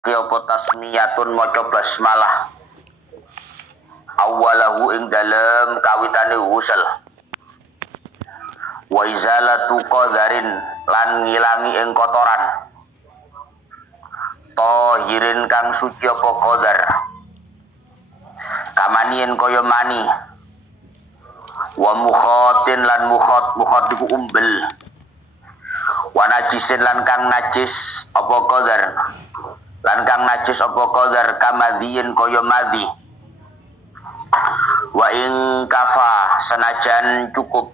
apa tasmiyatun maca basmalah awalahu ing dalem kawitane usul wa izalatu qadarin lan ngilangi ing kotoran tahirin kang suci apa qadar kamanien kaya mani wa mukhatin lan mukhat iku umbel wa najisin lan kang najis apa qadar lan kang najis apa qadar kamadhiin kaya madhi wa ing kafa senajan cukup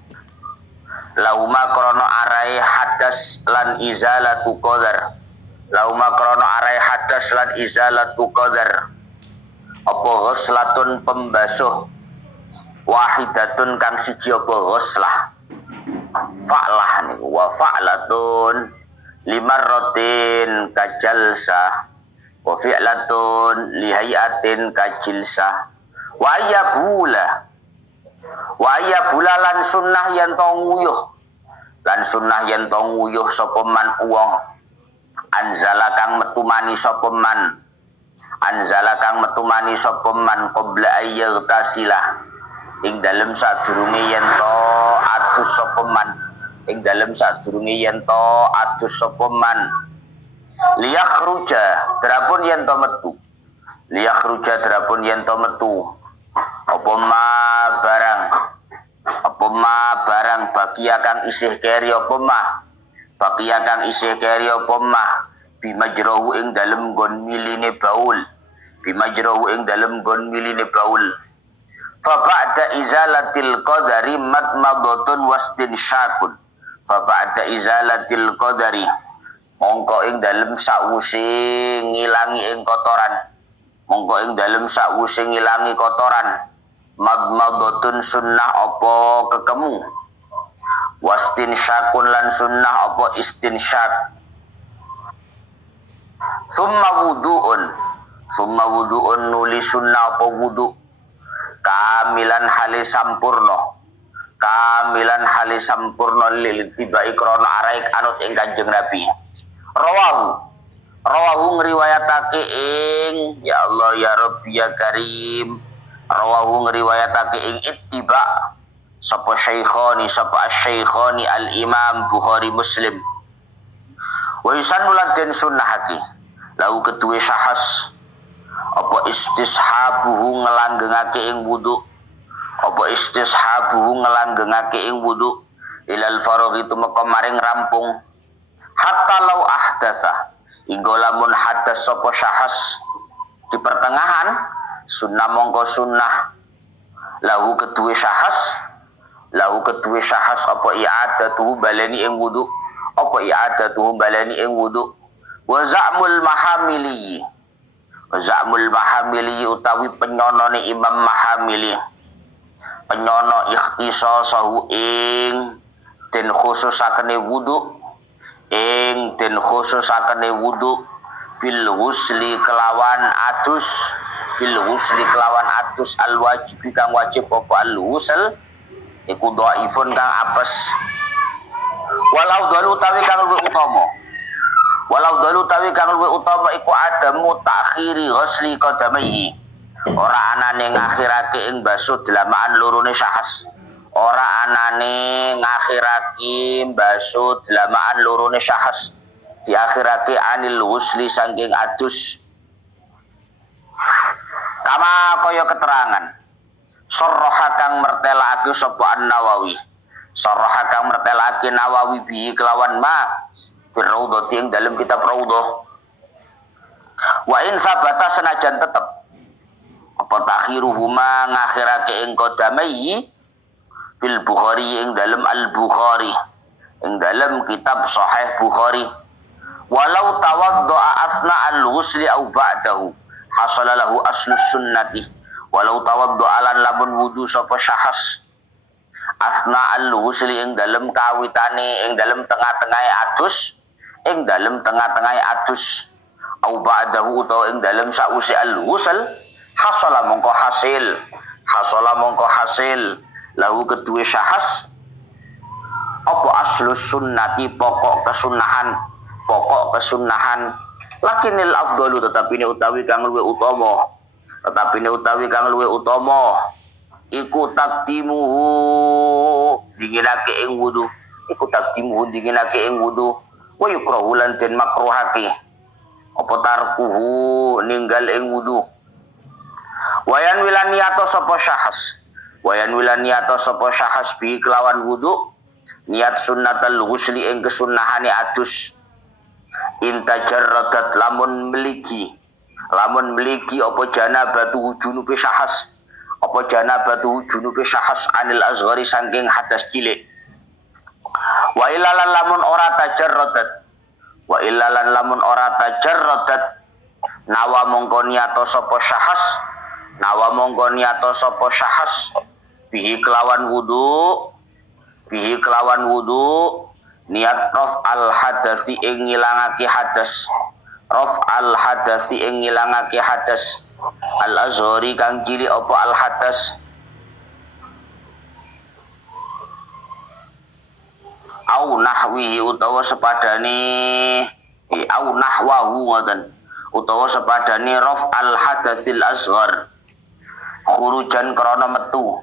lauma krono arai hadas lan izalatu qadar lauma krono arai hadas lan izalatu qadar apa ghuslatun pembasuh wahidatun kang siji apa ghuslah fa'lah niku wa fa'latun limarratin kajalsah wa fi'latun lihayatin kajilsah wa ayyabula lan sunnah yen to nguyuh lan sunnah yen to nguyuh sapa man wong anzala kang metumani sapa man qabla ayyagtasila ing dalem sadurunge yen to adus sapa man liyakhruja drapun yen to metu apa ma barang bagia kang isih keri apa ma bimajrahu ing dalem nggon miline baul fa ba'da izalatil qadari madmadatun wastinsyakun mongko ing dalem sawuse ngilangi kotoran madmadatun sunnah apa kekemu wastinsyakun lan sunnah apa istinsyak summa wudu'un nuli sunnah apa wudu kamilan hali sampurno lil tibai krana araik anut ing Kanjeng Nabi rawahu ngriwayatake ing ya Allah ya Rabbi ya Karim rawahu ngriwayatake ing ittiba sapa asy-syaikhani al-Imam Bukhari Muslim wa yusannu lan den sunnahake lahu keduwe syahas apa istishabuhu ngelanggengake ing wudu ilal faragh itu meka maring rampung hatta lau ahdasa inggo lamun hadas sapa syahas di pertengahan sunnah mongko sunnah lahu keduwe syahas apa i'adatuhu baleni ing wudu wa za'mul mahamili utawi penyonone Imam Mahamili penyono ikhtisasahu ing den khususakene wudu bil husli kelawan adus al wajib kang wajib apa al husl iku dhaifun kang apes walau dalu tawi kang luwih utama iku adamu takhiri ghusli qadamaihi ora anane ngakhirake ing basuh delamaan lorone syahas diakhirake anil husli saking adus kama kaya keterangan sarraha kang mertelake sapa Nawawi bi kelawan ma firraudhati ing dalam kitab Raudhah wa in sabata senajan tetep apa takhiruhuma ngakhirake ing qadamaihi fil Bukhari ing dalam al-Bukhari ing dalam kitab Sahih Bukhari walau tawaddo'a asna al-ghusli au ba'dahu hasala lahu aslus sunnati walau tawaddo'a lan lamun wudu sapa syahas asna al-ghusli ing dalam kawitane ing dalam tengah-tengahe adus au ba'dahu utawa ing dalam sause al-ghusl hasala mongko hasil lahu kedue syahas apa aslus sunnati pokok kesunahan Lakinil afdalu tetapi ini utawi kang luwih utama. Tetapi ini utawi kang luwih utama iku takdimuhu dinginake ing wudu. Iku takdimuhu dinginake ing wudu. Wa yukrahu lan den makruhake apa tarkuhu ninggal ing wudu. Wayan wilan niyato sapa syahas. Wayan wilan niyato sapa syahas bi kelawan wudu. Niat sunnatal ghusli ing kesunnahane adus. Intajarradat lamun meliki apa janabatu junubi syahas. Apa janabatu junubi syahas anil azghari saking hadas cilik. Wa ilalan lamun ora tajarradat. Wa ilalan lamun ora tajarradat nawa mongko niyato sapa syahas. Nawa mongko niyato sapa syahas bihi kelawan wudu niat raf al hadasi ing ngilangake hadas. Raf al hadasi ing ngilangake hadas al azhari kang cilik apa al hadas. Au nahwihi utawa sepadane au nahwahu ngoten utawa sepadane raf al hadasil asghar khurujan krana metu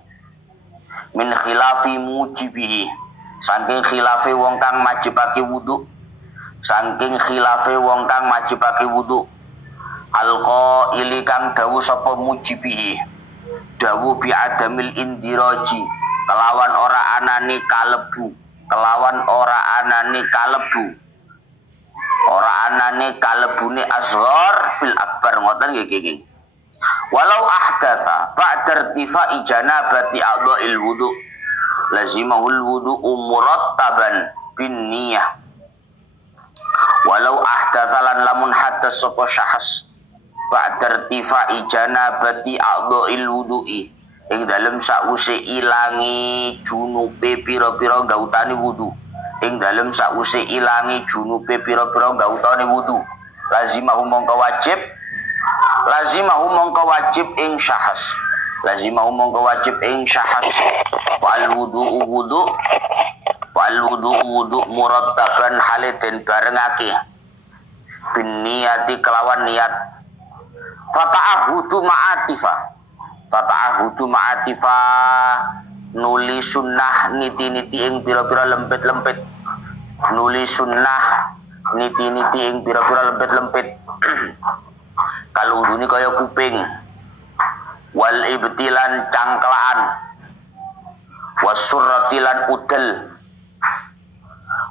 min khilafi mujibihi saking khilafe wong kang majibake wudu. Saking khilafe wong kang majibake wudu alqaili kang dawuh sapa mujibihi dawuh bi adamil indiraji kelawan ora anane kalebu kalebune asghar fil akbar ngoten nggih. Walau ahdasa ba'da irtifai janabati a'dha'il wudu lazimahul wudu murattaban bin niyah. Walau ahdasa lan lamun hadas sapa syahas ba'da irtifai janabati a'dha'il wudu'i ing dalem sause ilangi junube pira-pira gautane wudu. Ing dalem sause ilangi junube pira-pira gautane wudu lazimahu mongko wajib ing syahas wal wudu murattaban hale den barengake bin niyati kelawan niat fata'ahudu ma'atifa nuli sunnah niti-niti ing pira-pira lempit-lempit kalau udune kaya kuping wal ibtilan cangklaan wasurratilan udel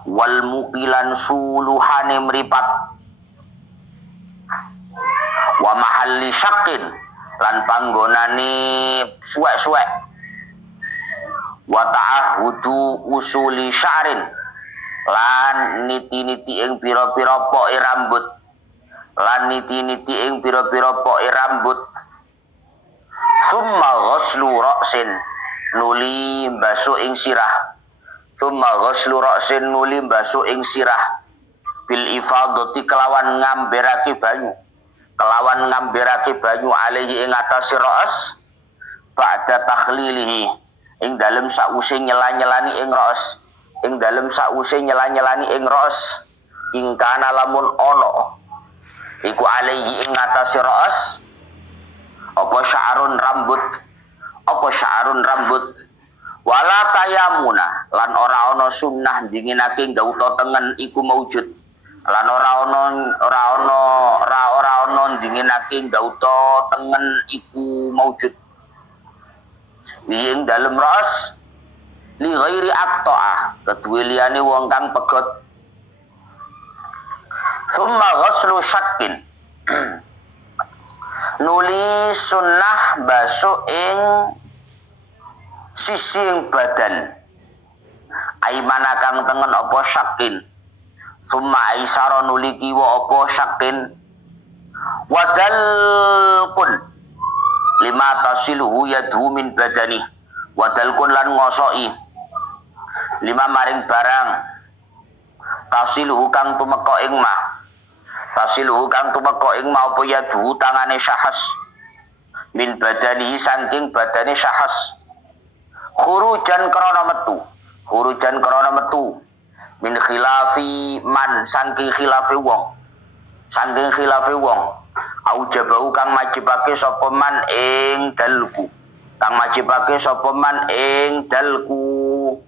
wal mukilan suluhane mripat wa mahalli syakin lan panggonane suwek-suwek wa ta'ahudu usuli sya'rin lan niti-niti ing pira-pira poke rambut summa ghuslu ra'sin nuli basu ing sirah bil ifadati kelawan ngamberake banyu alaihi ing atase ra's ba'da takhlilihi ing dalem sause nyela-nyelani ing ra's ing kana lamun ono iku alaihi ing atase ra's apa sya'run rambut wala tayamuna lan ora ana sunnah dinginake gauta tengen iku maujud lan ora ana dinginake gauta tengen iku maujud ing dalem ra's li ghairi aqta'ah kedue liyane wong kang pegot. Summa ghuslu syakkin nuli sunnah basu ing sisi ing badan aimana kang tengen apa syakin. Summa aisara nuli kiwa apa syakin wadal kun lima tasiluhu yadhu min badani wadal kun lan ngosoi lima maring barang tasiluhu kang tumeka ing ma apa yadhu tangane syahas min badani saking badane syahas khurujan krana metu min khilafi man saking khilafi wong saking khilafe wong aujabau kang majibake sapa man ing dalku kang majibake sapa man ing dalku.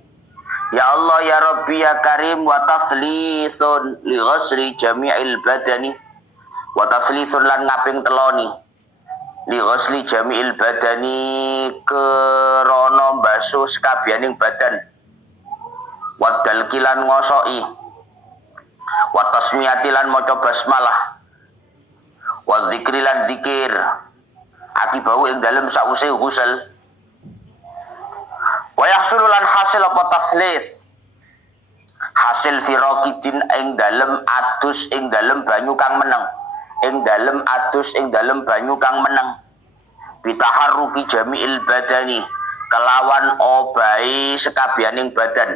Ya Allah ya Rabbi ya Karim wa taslisun li ghasri jami'il badani wa taslisun lan ngaping teloni li ghasli jami'il badani kerono basuh sekabianing badan wa dalkilan ngosoi wa tasmiyatilan maca basmalah wa dzikrilan dzikir akibau ing dalem sause ghusl wa yahsululan hasil apa taslis hasil firaqidin ing dalem adus ing dalem banyu kang meneng ing dalem adus ing dalem banyu kang meneng bitaharruki jami'il badani kelawan obai sekabianing badan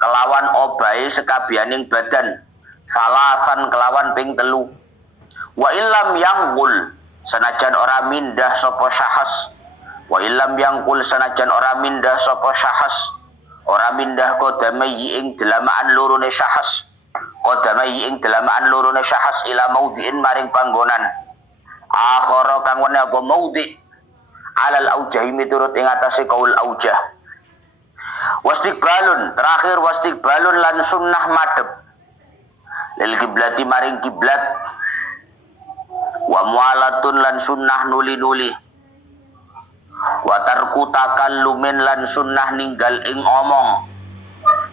kelawan obai sekabianing badan salasan kelawan ping telu wa illam yangqul sanajan ora mindah sapa syahas wa illam yangqul sanajan ora mindah sapa syahas ora mindah qadamai ing delamaan lorone syahas qadamai ing delamaan lorone syahas ila maudhi'in maring panggonan akhara kang wene apa maudhi' alal aujahi miturut ing atase kaul aujah wastiqbalun terakhir wastiqbalun lan sunnah madhep lil kiblati maring kiblat wa mualatun lan sunnah nuli-nuli wa tarku takallumin lan sunnah ninggal ing omong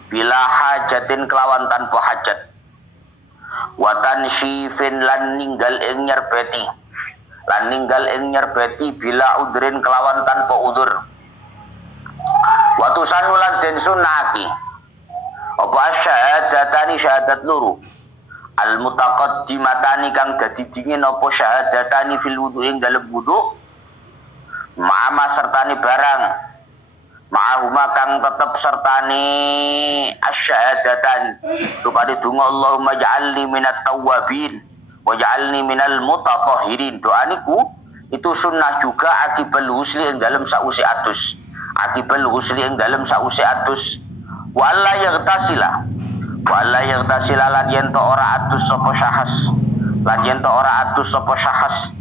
bila hajatin kelawan tanpa hajat wa tansyifin lan ninggal ing nyerbeti bila udrin kelawan tanpa udur wa tusanulan den sunnaki apa syahadatani syahadat luru al mutaqaddimatani kang dadi dingin apa syahadatani fil wudu ing dalem wudu ma'ama sertani barang ma'ahuma kang tetep sertani asyhadatan rupane donga Allahumma ja'alni minat tawwabin wa ja'alni minal mutatahhirin. Doa niku itu sunnah juga akibal husli ing dalem sausi adus wala yaghtasila lan yen to ora adus sapa syahas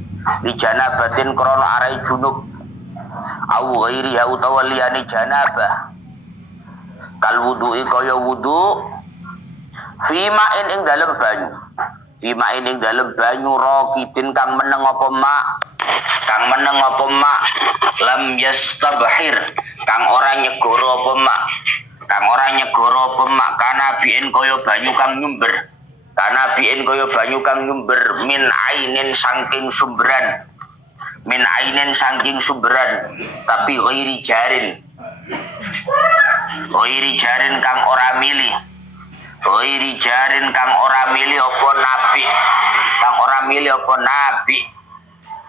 li janabatin krana arai junub au ghairi ha utawa liyane janabah kal wudu'i kaya wudu fi ma'in ing dalem banyu raqidin kang meneng apa mak lam yastabhir kang ora nyegoro apa mak kana bi'in kaya banyu kang nyumber min ainin saking sumberan tapi ghairi jarin kang ora milih apa nabi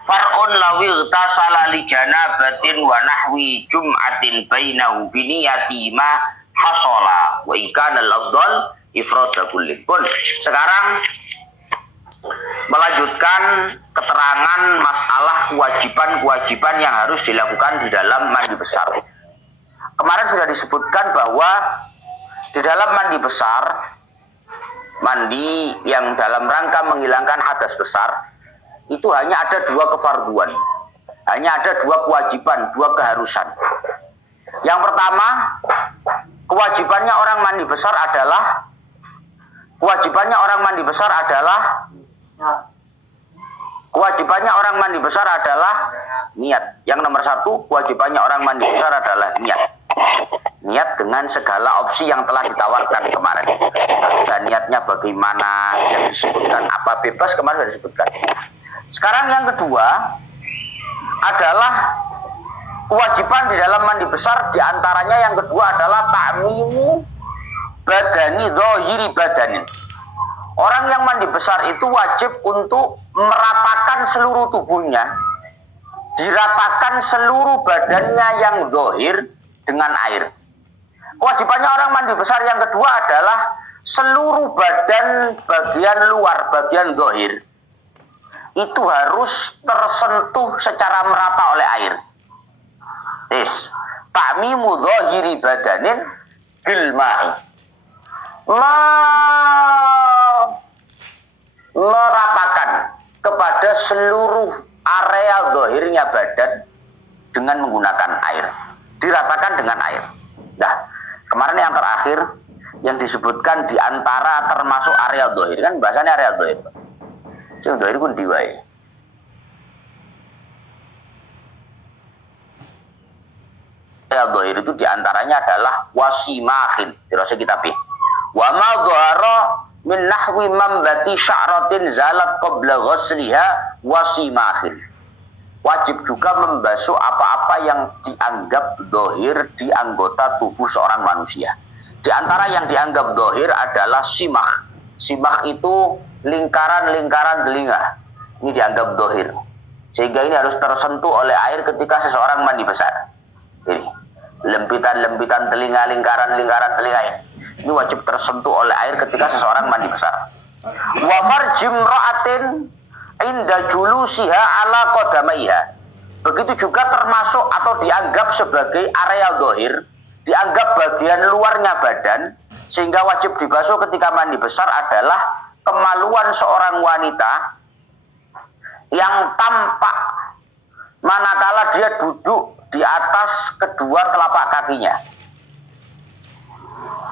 far'un lawi tasala li janabatin wa nahwi jum'atin bainahu biniyati ma hasala wa ikana al-afdal ifrada kullin. Pun sekarang melanjutkan keterangan masalah kewajiban yang harus dilakukan di dalam mandi besar. Kemarin sudah disebutkan bahwa di dalam mandi besar, mandi yang dalam rangka menghilangkan hadas besar, itu hanya ada dua kefarduan, hanya ada dua kewajiban, dua keharusan. Yang pertama, kewajibannya orang mandi besar adalah niat. Yang nomor satu, kewajibannya orang mandi besar adalah niat dengan segala opsi yang telah ditawarkan kemarin. Dan niatnya bagaimana, yang disebutkan apa bebas kemarin sudah disebutkan. Sekarang yang kedua adalah kewajiban di dalam mandi besar, diantaranya yang kedua adalah ta'mimu badani zahiri badanin. Orang yang mandi besar itu wajib untuk meratakan seluruh tubuhnya, diratakan seluruh badannya yang zahir dengan air. Kewajibannya orang mandi besar yang kedua adalah seluruh badan bagian luar, bagian zahir, itu harus tersentuh secara merata oleh air. Ta'mimu zahiri badanin bil ma'i, meratakan seluruh area zahirnya badan dengan menggunakan air. Diratakan dengan air. Nah, kemarin yang terakhir yang disebutkan di antara termasuk area zahir, kan bahasanya area zahir. Sing zahir ku ndi wae. Area zahir itu diantaranya adalah wasimahin. Terus kita pilih. Wa ma dhahara min nahwi mambati sya'ratin zalat qabla ghusliha wasimahin. Wajib juga membasuh apa-apa yang dianggap zahir di anggota tubuh seorang manusia. Di antara yang dianggap zahir adalah simah. Simah itu lingkaran-lingkaran telinga. Ini dianggap zahir. Sehingga ini harus tersentuh oleh air ketika seseorang mandi besar. Ini lempitan-lempitan telinga, lingkaran-lingkaran telinga ini wajib tersentuh oleh air ketika seseorang mandi besar. Wa farjim ra'atin inda julusiha ala qadamaiha. Begitu juga termasuk atau dianggap sebagai area zahir, dianggap bagian luarnya badan, sehingga wajib dibasuh ketika mandi besar adalah kemaluan seorang wanita yang tampak manakala dia duduk di atas kedua telapak kakinya.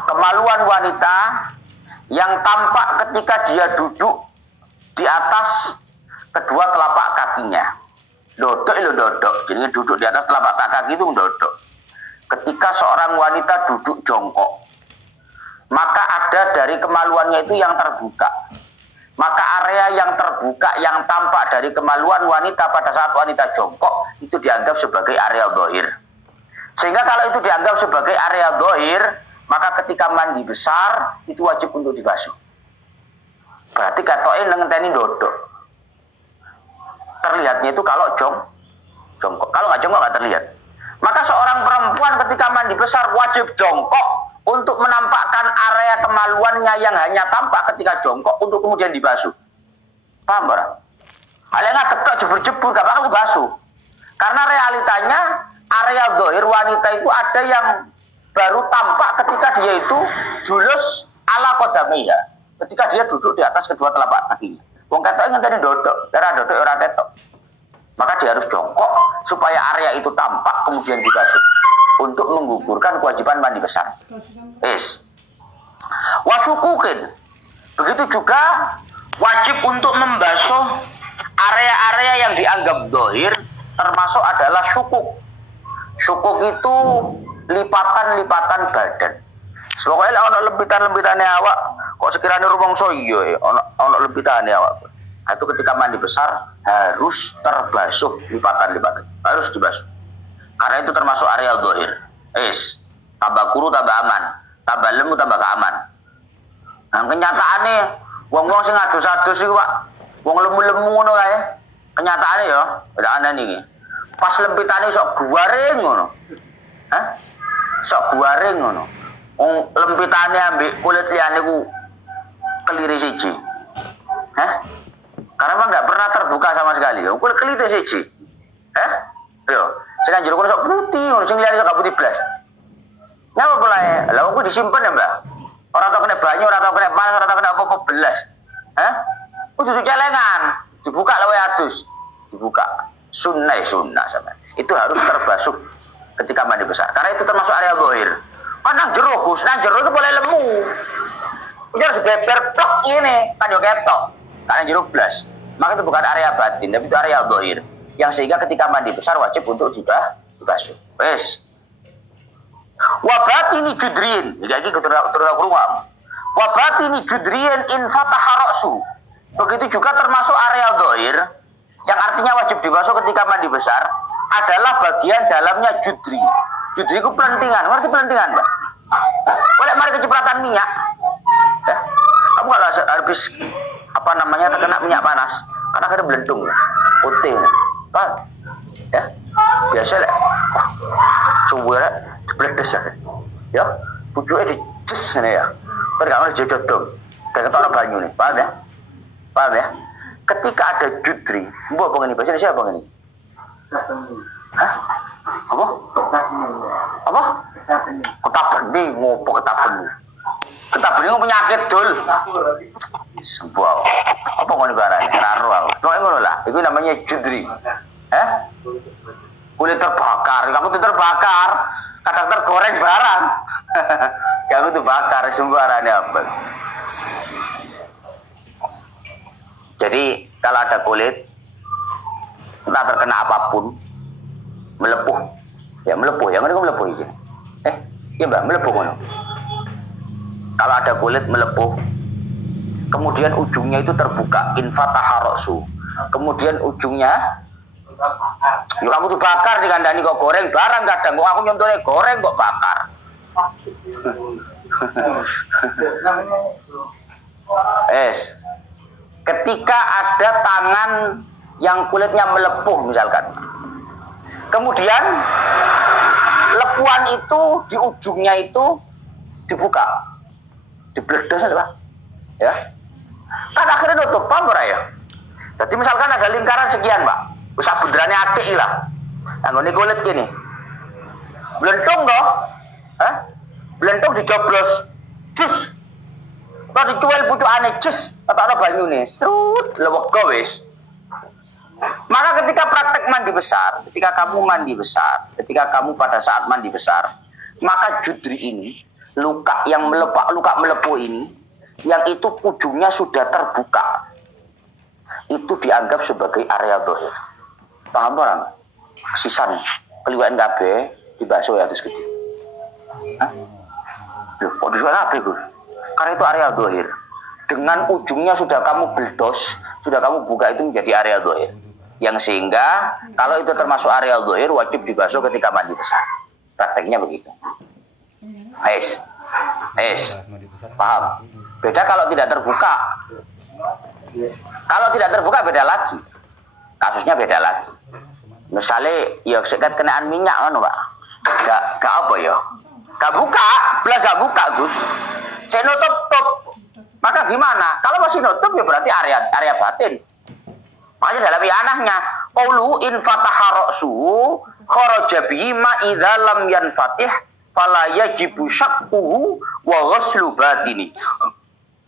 Kemaluan wanita yang tampak ketika dia duduk di atas kedua telapak kakinya. Dodok itu dodok. Jadi duduk di atas telapak kaki itu dodok. Ketika seorang wanita duduk jongkok, maka ada dari kemaluannya itu yang terbuka. Maka area yang terbuka yang tampak dari kemaluan wanita pada saat wanita jongkok itu dianggap sebagai area zahir. Sehingga kalau itu dianggap sebagai area zahir, maka ketika mandi besar itu wajib untuk dibasuh. Berarti katoke ngenteni dodok. Terlihatnya itu kalau jongkok. Kalau nggak jongkok nggak terlihat. Maka seorang perempuan ketika mandi besar wajib jongkok untuk menampakkan area kemaluannya yang hanya tampak ketika jongkok untuk kemudian dibasuh. Paham barang? Hal yang ngadep jebur-jebur gak bakal basuh. Karena realitanya area zahir wanita itu ada yang baru tampak ketika dia itu julus ala qadamaiha. Ketika dia duduk di atas kedua telapak kakinya. Wong ketok ngenteni dodok, ora dodok ora ketok. Maka dia harus jongkok supaya area itu tampak kemudian dibasuh untuk menggugurkan kewajiban mandi besar. Wasukukin. Begitu juga wajib untuk membasuh area-area yang dianggap zahir, termasuk adalah sukuk. Sukuk itu lipatan-lipatan badan. Pokoknya ono lempitan-lempitannya awak, kok sekiranya rumangsa iya ono lempitannya awak. Itu ketika mandi besar harus terbasuh lipatan-lipatan, harus dibasuh. Karena itu termasuk area zahir. Tambah kuru tambah aman, tambah lemu tambah keaman. Nah kenyataannya wong-wong sing adus-adus iku Pak, wong lemu-lemu ngono kae. Kenyataannya ya, bedane niki. Pas lempitane sok guaring ngono. Hah? Sok guaring ngono. Wong lempitane ambek kulit liyane ku keliri siji. Hah? Karena memang enggak pernah terbuka sama sekali. Kulit kelite siji. Hah? Yo, sing njero kono sok putih, ngono sing liyane sok gak putih blas. Nyapa pulae? Lah aku disimpen ya, Mbak. Ora tau kena banyu, ora tau kena panas, ora tau kena apa-apa belas. Hah? Kudu celengan, dibuka lawe adus. Dibuka. Sunnah sampean. Itu harus terbasuh ketika mandi besar. Karena itu termasuk area zahir. Kan nang jero Gus, nang jero itu boleh lemu. Itu harus beber plok ngene, kan yo ketok. Karena jero blas. Maka itu bukan area batin, tapi itu area zahir. Yang sehingga ketika mandi besar wajib untuk juga dibasuh. Wes. Wabatini judrin, iki keturun rumah. Wabatini judrin in fataha ra'su. Begitu juga termasuk area zahir yang artinya wajib dibasuh ketika mandi besar adalah bagian dalamnya judri. Judri itu pelentingan, ngerti pelentingan, Mbak? Boleh mari kecipratan minyak. Ya. Kamu kalau habis terkena minyak panas, karena akhirnya belentung, putih. Pak, ya biasa lah. Sumbernya dibledes ya, pucuknya dices nih ya. Terus kamu dijodong, kayak ketok banyu nih, paham ya? Paham ya? Ketika ada judri, mbok apa ini? Bahasa Indonesia apa ini? Hah? Apa? Apa? Ketap bening, ngopo ketap bening? Ketap bening penyakit dul. Sebuah. Apa ngono barane? Karo aku. Kok ngono lah. itu namanya judri. Kulit terbakar, kamu tuh terbakar, kadang tergoreng barang. Kamu tuh bakar sembarannya apa? Jadi kalau ada kulit, entah terkena apapun, melepuh, ya melepuh, yang ini melepuh aja. Iya mbak, melepuh kan? Kalau ada kulit melepuh, kemudian ujungnya itu terbuka, infataha ra'su. Kemudian ujungnya, ya aku tuh bakar di kandani kok goreng barang kadang, kok aku nyontohnya goreng kok bakar. Ketika ada tangan yang kulitnya melepuh misalkan, kemudian lepuan itu di ujungnya itu dibuka, dibledos Pak, ya kan akhirnya nutup paham ya. Jadi misalkan ada lingkaran sekian Pak, usah benerannya akik lah, anggone kulit gini, blentung toh, blentung dijoblos, jus, atau dicuel pucukane jus, atau ada banyune, serut, lewek wis. Maka ketika praktek mandi besar, ketika kamu mandi besar, ketika kamu pada saat mandi besar, maka judri ini, luka yang melepuh ini, yang itu ujungnya sudah terbuka, itu dianggap sebagai area dohir. Paham orang? Sisan, keliwaan KB, dibasuh ya terus gitu. Loh, kok disuai KB Gus? Karena itu area dohir. Dengan ujungnya sudah kamu beldos, sudah kamu buka, itu menjadi area dohir. Yang sehingga kalau itu termasuk area dohir wajib dibasuh ketika mandi besar. Prakteknya begitu. Paham? Beda kalau tidak terbuka. Kalau tidak terbuka beda lagi. Kasusnya beda lagi. Misalnya ya sekat kenaan minyak kan Pak. Gak apa ya? Gak buka, belas gak buka Gus. Saya nutup. Maka gimana? Kalau masih nutup ya berarti area batin. Makanya dalam ianahnya, qaulu in fataha ra'suhu kharaja bihi ma idza lam yanfatih fala yajibu syaqquhu wa ghuslu batini.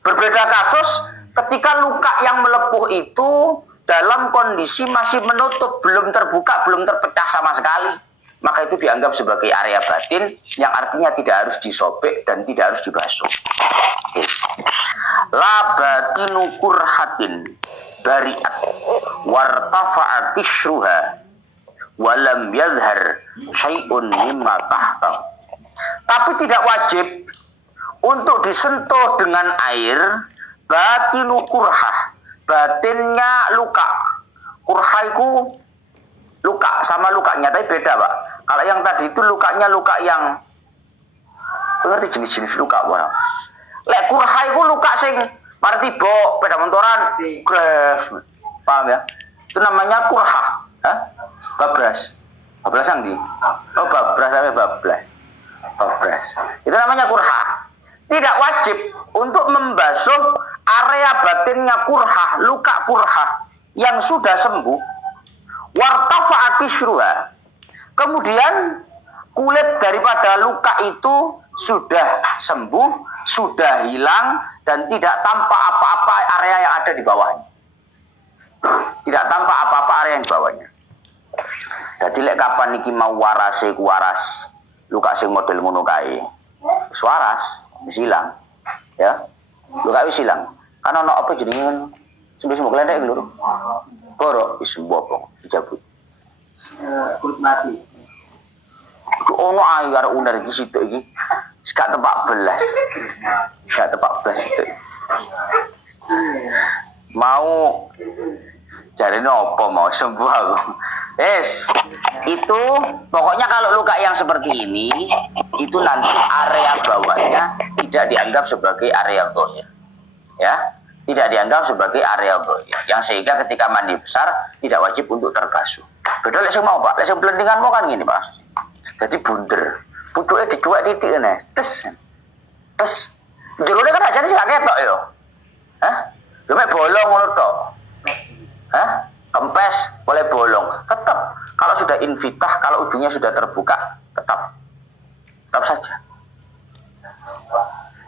Berbeda kasus ketika luka yang melepuh itu dalam kondisi masih menutup, belum terbuka, belum terpecah sama sekali. Maka itu dianggap sebagai area batin yang artinya tidak harus disobek dan tidak harus dibasuh. La batinu kurhatin bari'at wartafa'at tishruha walam yadhar syai'un mimma tahta. Tapi tidak wajib untuk disentuh dengan air batinu kurhah, batinnya luka. Kurha itu luka sama lukanya, tapi beda Pak. Kalau yang tadi itu lukanya luka yang, ngerti jenis-jenis luka Pak. Lek kurha itu luka sing martibo, peda motoran, gres, paham ya? Itu namanya kurha, babras yang di, babras. Itu namanya kurha. Tidak wajib untuk membasuh area batinnya kurha, luka kurha yang sudah sembuh. Wartafa'at tishruha. Kemudian kulit daripada luka itu sudah sembuh, sudah hilang, dan tidak tampak apa-apa area yang ada di bawahnya. Tidak tampak apa-apa area yang di bawahnya. Jadi lek kapan niki mau warase ku waras, luka sing model ngono kae. Waras wis ilang. Ya. Luka wis ilang. Kan ono apa jenenge sembuh glendek lho. Borok wis mbobong dicabut. Kulit mati. Ono ae karo uner iki situk iki. Gak tepak belas. Itu. Mau jarine apa mau sembuh aku. Itu pokoknya kalau luka yang seperti ini itu nanti area bawahnya tidak dianggap sebagai area dohir. Ya, tidak dianggap sebagai area dohir. Yang sehingga ketika mandi besar tidak wajib untuk terbasuh. Beda lek sing mau Pak, lek sing blentingan mau kan gini Pak. Jadi bunder. Pucuke dicuek titik ngene. Tes. Jerone kan ajane sing gak ketok yo. Yo mek bolong ngono tok. Kempes boleh bolong. Tetap kalau sudah infitah, kalau ujungnya sudah terbuka, tetap saja.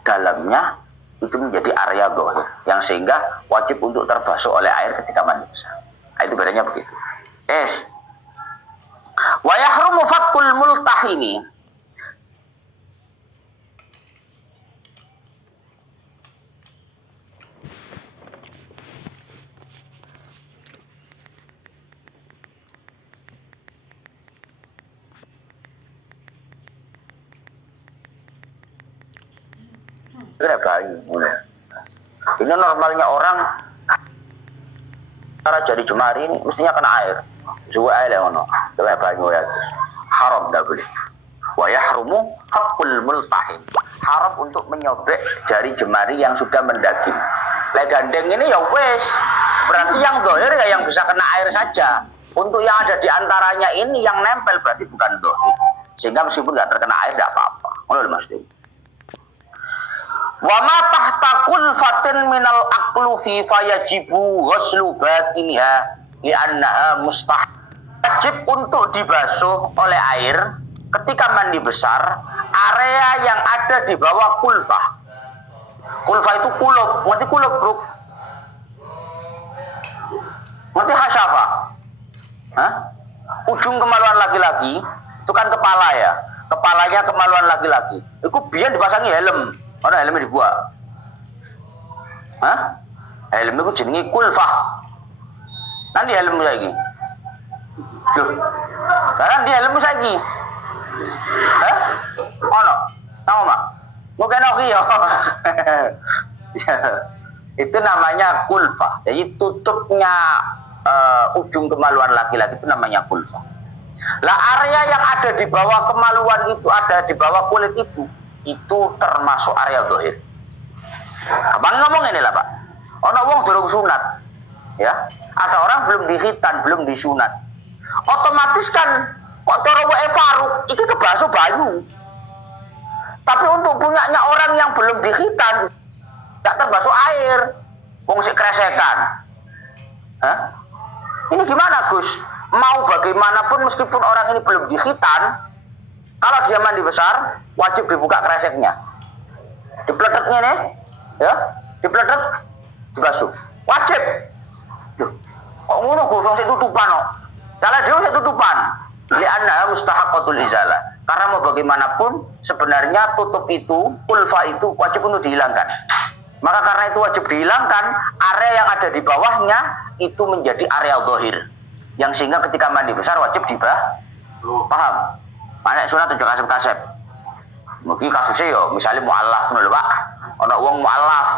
Dalamnya itu menjadi area dohir yang sehingga wajib untuk terbasuh oleh air ketika mandi besar. Nah, itu bedanya begitu. Wa yahrumu fatkul multahimi. Ini normalnya orang cara jadi jemari ini mestinya kena air. Suwe air yang ngono. Kayak banyu ya. Haram dah boleh. Wa yahrumu fakul multahim. Haram untuk menyobek jari jemari yang sudah mendaging. Lek gandeng ini ya wes. Berarti yang dohir ya yang bisa kena air saja. Untuk yang ada di antaranya ini yang nempel berarti bukan dohir. Sehingga meskipun nggak terkena air tidak apa-apa. Ngono lho Mas Dewi. Wa ma tahta kulfatin minal aqlu fi fayajibu ghuslu batiniha li'annaha wajib untuk dibasuh oleh air ketika mandi besar area yang ada di bawah kulfah. Kulfah itu kulub, ngerti kulub bro? Ngerti hasyafa? Hah? Ujung kemaluan laki-laki itu kan kepala ya, kepalanya kemaluan laki-laki. Itu biar dipasangi helm, orang helmnya dibuat. Hah? Helm itu jenenge kulfah. Nanti helm lagi. Loh, sekarang dia helm lagi. Hah? Ono, tahu mak? Bukan Nokia. Itu namanya kulfah. Jadi tutupnya ujung kemaluan laki-laki itu namanya kulfah. Lah area yang ada di bawah kemaluan itu, ada di bawah kulit itu termasuk area dohir. Abang ngomong ini lah Pak. Ono wong durung sunat, ya. Ada orang belum dikhitan, belum disunat. Otomatis kan kok cara wae faruk iki kebasuh banyu. Tapi untuk punyanya orang yang belum dikhitan gak terbasuh air. Wong sik kresekan. Hah? Ini gimana Gus? Mau bagaimanapun meskipun orang ini belum dikhitan, kalau dia mandi besar wajib dibuka kreseknya. Dipletetnya nih, ya, dipletet, dibasuh. Wajib. Loh, kok ngono Gus? Wong sik tutupan kok. Salah dhewe sik tutupan. Li'anna mustahaqqatul izalah. Karena mau bagaimanapun sebenarnya tutup itu, kulfa itu wajib untuk dihilangkan. Maka karena itu wajib dihilangkan, area yang ada di bawahnya itu menjadi area dohir. Yang sehingga ketika mandi besar wajib dibah. Paham? Mana sunat tunjuk kasep-kasep. Mungkin kasusnya yo, misalnya mu'allaf lho Pak. Ono wong mu'allaf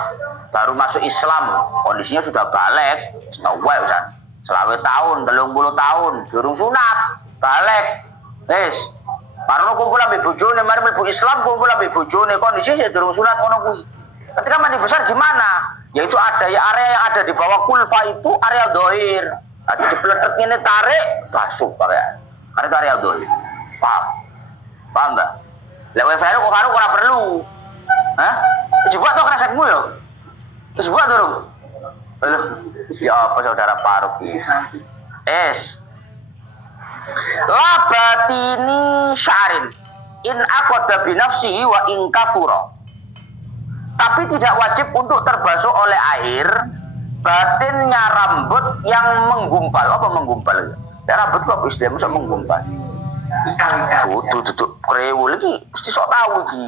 baru masuk Islam, kondisinya sudah balik, tahu Ustaz. Selawe tahun, 30 tahun, durung sunat, balik. Wis. Baru kumpul ambek bojone, mari mlebu Islam kumpul ambek bojone, kondisi sik durung sunat ngono kuwi. Ketika mandi besar gimana? Yaitu ada ya area yang ada di bawah kulfa itu area dohir. Ada dipletet ngene tarik, basuh pakai. Karena itu area dohir. Paham? Paham enggak? Lewe faruk ora perlu. Hah? Coba to kresekmu yo. Terus buat durung. Loh, ya apa saudara Faruk ini? La batini sya'rin in aqada bi nafsihi wa in kafura. Tapi tidak wajib untuk terbasuh oleh air batinnya rambut yang menggumpal. Apa menggumpal? Ya, rambut kok istilah masa menggumpal. Tutup krewul lagi mesti sok tahu iki.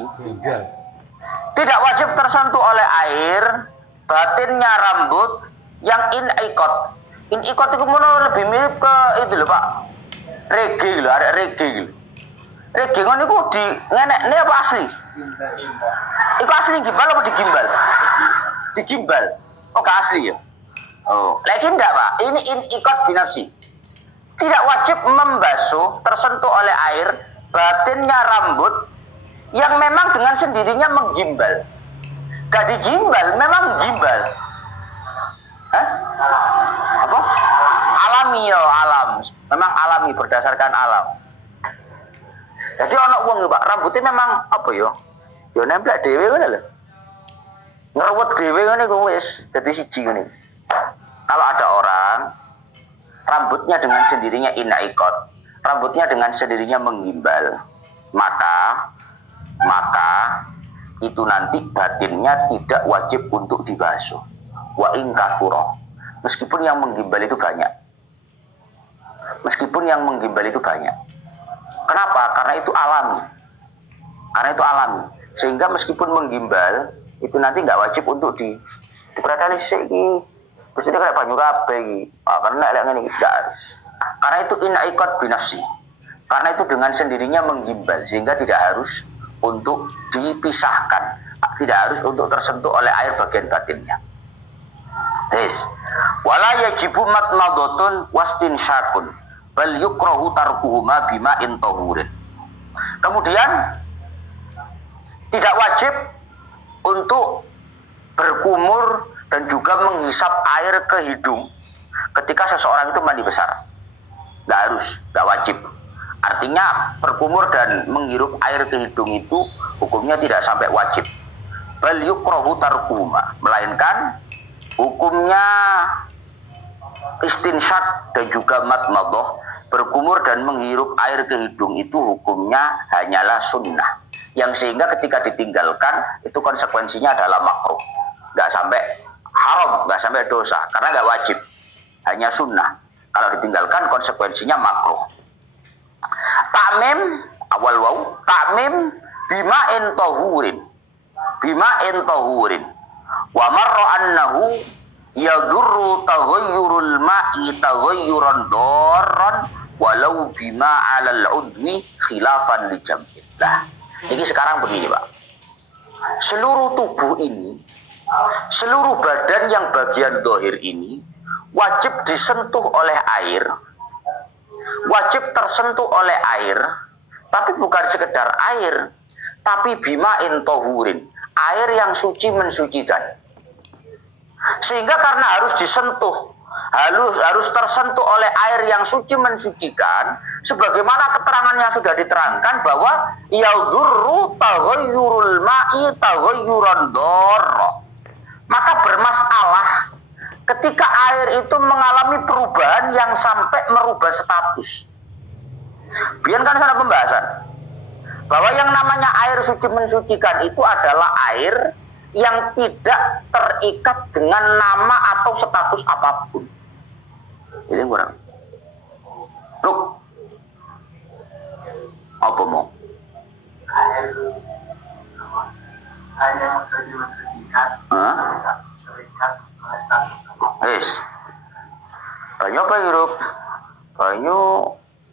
Tidak wajib tersentuh oleh air batinnya rambut yang inikot. Inikot itu lebih mirip ke itu loh Pak. Reggae loh, ada reggae loh. Reggae ngono iku di ngenek ini apa asli? Iku asli gimbal apa digimbal? Digimbal. Oh gak asli ya? Oh, lagi enggak Pak? Ini inikot binafsi. Tidak wajib membasuh tersentuh oleh air batinnya rambut yang memang dengan sendirinya menggimbal. Gak digimbal, memang gimbal. Hah? Apa? Alami ya, alam. Memang alami berdasarkan alam. Jadi ono wong Pak, rambutnya memang apa ya? Ya nemplek dhewe ngono lho. Ngeruwet dhewe ngene ku wis dadi siji ngene. Kalau ada orang rambutnya dengan sendirinya inaikot, rambutnya dengan sendirinya menggimbal, maka itu nanti batinnya tidak wajib untuk dibasuh. Wa in kasura. Meskipun yang menggimbal itu banyak. Meskipun yang menggimbal itu banyak. Kenapa? Karena itu alami. Sehingga meskipun menggimbal itu nanti nggak wajib untuk diperadalis iki. Terus ini kayak banyu kabeh iki. Karena lek ngene iki harus. Karena itu inaikot binafsi. Karena itu dengan sendirinya menggimbal sehingga tidak harus untuk dipisahkan, tidak harus untuk tersentuh oleh air bagian batinnya. Yes. Wala yajibu matmadotun wastin syakun bal yukrahu tarkuhuma bima'in tahurin. Kemudian tidak wajib untuk berkumur dan juga menghisap air ke hidung ketika seseorang itu mandi besar. Nggak harus, nggak wajib. Artinya berkumur dan menghirup air ke hidung itu hukumnya tidak sampai wajib. Bal yukrahu tarkuhuma, melainkan hukumnya istinsyak dan juga matmadah, berkumur dan menghirup air ke hidung itu hukumnya hanyalah sunnah, yang sehingga ketika ditinggalkan itu konsekuensinya adalah makruh, nggak sampai haram, nggak sampai dosa, karena nggak wajib, hanya sunnah. Kalau ditinggalkan konsekuensinya makruh. Takmim awal waw, takmim bima'in tahurin wa marra annahu yadurru taghayyurul ma'i taghayyuran darran walau bima 'alal 'udwi khilafan li jam'in. Nah, ini sekarang begini, Pak. Seluruh tubuh ini, seluruh badan yang bagian zahir ini wajib disentuh oleh air. Wajib tersentuh oleh air, tapi bukan sekedar air, tapi bima'in tahurin, air yang suci mensucikan. Sehingga karena harus disentuh, harus tersentuh oleh air yang suci mensucikan, sebagaimana keterangan yang sudah diterangkan bahwa yaudurru taghayyurul ma'i taghayyuran darra. Maka bermasalah ketika air itu mengalami perubahan yang sampai merubah status. Biar kan sana pembahasan bahwa yang namanya air suci mensucikan itu adalah air yang tidak terikat dengan nama atau status apapun. Ini kurang. Loh, apa mau? Air yang suci mensucikan terikat oleh status. Wis. Banyu apa hirup?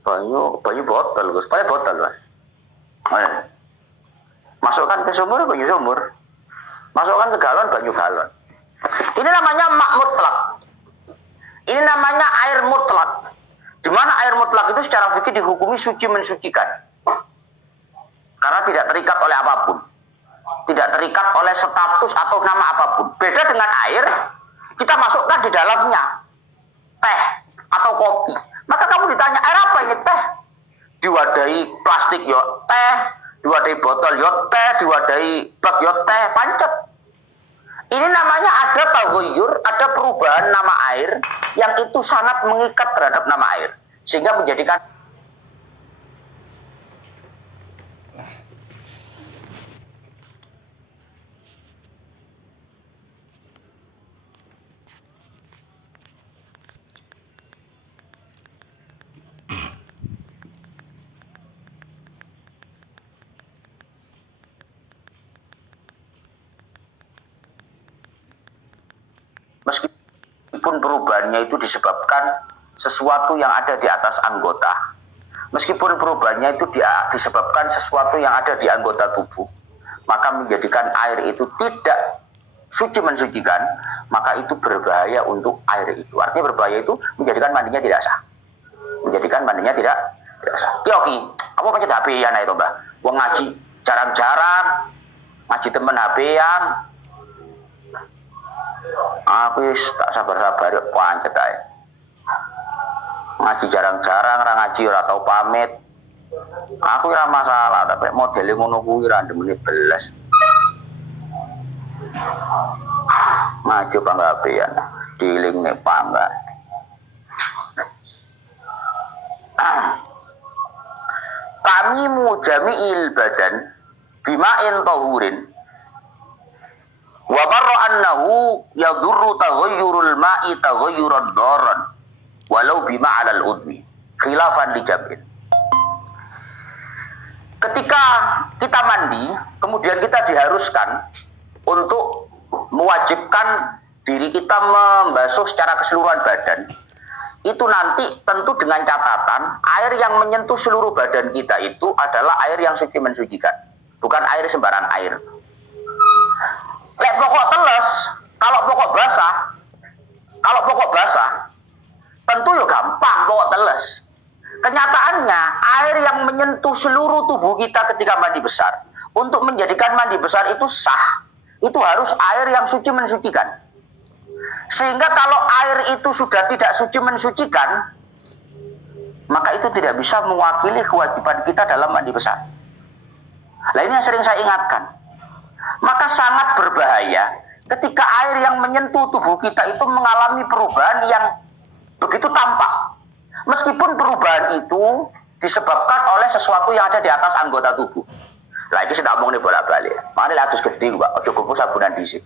Banyu botol, Gus. Pakai botol, Mas. Masukkan ke sumur, banyu sumur. Masukkan ke galon, banyu galon. Ini namanya mak mutlak. Ini namanya air mutlak. Di mana air mutlak itu secara fikih dihukumi suci mensucikan. Karena tidak terikat oleh apapun. Tidak terikat oleh status atau nama apapun. Beda dengan air, kita masukkan di dalamnya teh atau kopi. Maka kamu ditanya, air apa ini? Teh. Diwadahi plastik yo teh, diwadahi botol yo teh, diwadahi bag yo teh, pancet. Ini namanya ada taghayyur, ada perubahan nama air yang itu sangat mengikat terhadap nama air. Sehingga menjadikan meskipun perubahannya itu disebabkan sesuatu yang ada di atas anggota, meskipun perubahannya itu disebabkan sesuatu yang ada di anggota tubuh, maka menjadikan air itu tidak suci mensucikan, maka itu berbahaya untuk air itu. Artinya berbahaya itu menjadikan mandinya tidak sah. Menjadikan mandinya tidak sah. Ki, apa pencet HP-an itu, Mbak? Wong ngaji jarang-jarang, ngaji temen HP-an. Aku tak sabar-sabar yuk pancet ae. Ngaji jarang-jarang, ra ngaji ora tau pamit. Aku ora masalah, tapi modele ngono kuwi ra menit belas. Maju panggabean, dilingne pangga. Kami mujami'il badan bima'in tahurin. Wa barra annahu yadurru taghayyurul ma'i taghayyuran darran walau bima 'alal udwi. khilafan li jam'in. Ketika kita mandi, kemudian kita diharuskan untuk mewajibkan diri kita membasuh secara keseluruhan badan. Itu nanti tentu dengan catatan air yang menyentuh seluruh badan kita itu adalah air yang suci mensucikan, bukan air sembarang air. Lek pokok teles, kalau pokok basah, tentu ya gampang pokok teles. Kenyataannya air yang menyentuh seluruh tubuh kita ketika mandi besar, untuk menjadikan mandi besar itu sah, itu harus air yang suci mensucikan. Sehingga kalau air itu sudah tidak suci mensucikan, maka itu tidak bisa mewakili kewajiban kita dalam mandi besar. Nah, ini yang sering saya ingatkan. Maka sangat berbahaya ketika air yang menyentuh tubuh kita itu mengalami perubahan yang begitu tampak. Meskipun perubahan itu disebabkan oleh sesuatu yang ada di atas anggota tubuh. Lah iki tak omong bolak-balik. Mane lek atus gedhe, Pak, aja kuku sabunan dhisik.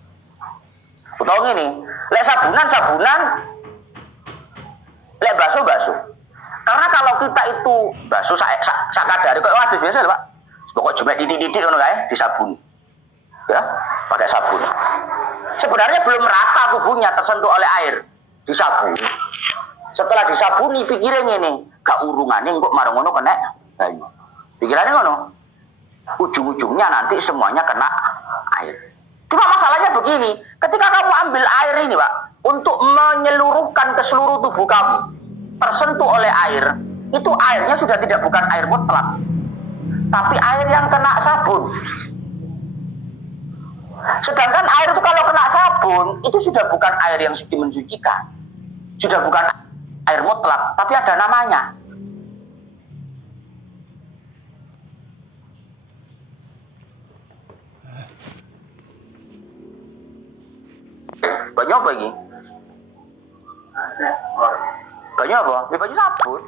Utawa ngene, lek sabunan, lek basuh. Karena kalau kita itu basuh sak kadare kok adus biasa lho, Pak. Pokok jemek titik-titik ngono kae disabuni. Ya, pakai sabun. Sebenarnya belum rata tubuhnya tersentuh oleh air, disabuni. Setelah disabuni pikirnya ngene, gak urungane engko marang ngono kena banyu. Pikirannya ngono. Ujung-ujungnya nanti semuanya kena air. Cuma masalahnya begini, ketika kamu ambil air ini, Pak, untuk menyeluruhkan ke seluruh tubuh kamu, tersentuh oleh air, itu airnya sudah tidak bukan air mutlak, tapi air yang kena sabun. Sedangkan air itu kalau kena sabun, itu sudah bukan air yang suci mensucikan, sudah bukan air mutlak, tapi ada namanya. Banyak apa ini? Banyak apa? Ya, banyak sabun.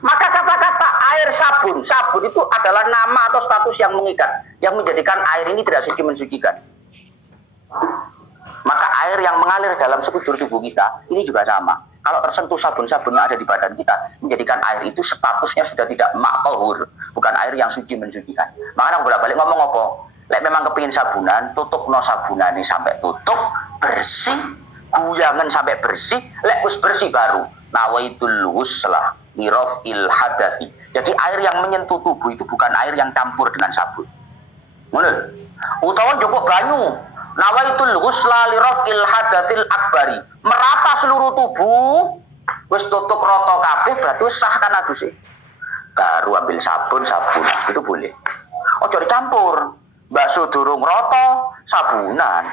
Maka kata-kata air sabun itu adalah nama atau status yang mengikat, yang menjadikan air ini tidak suci mensucikan. Maka air yang mengalir dalam sekujur tubuh kita ini juga sama. Kalau tersentuh sabun-sabun yang ada di badan kita, menjadikan air itu statusnya sudah tidak ma'tohur, bukan air yang suci mensucikan. Makanya bolak-balik ngomong apa? Lek memang kepingin sabunan, tutup no sabunan ini sampai tutup, bersih, guyangan sampai bersih, lek us bersih baru. Nawaitul wuslah liraf'il hadathi. Jadi air yang menyentuh tubuh itu bukan air yang campur dengan sabun. Ngono. Utawa cukup banyu. Nawaitul wuslah liraf'il hadathil akbari. Merata seluruh tubuh, wis tutup rata kabeh berarti wis sah kan aduse. Baru ambil sabun, itu boleh. Ojo dicampur. Bakso durung rata sabunan.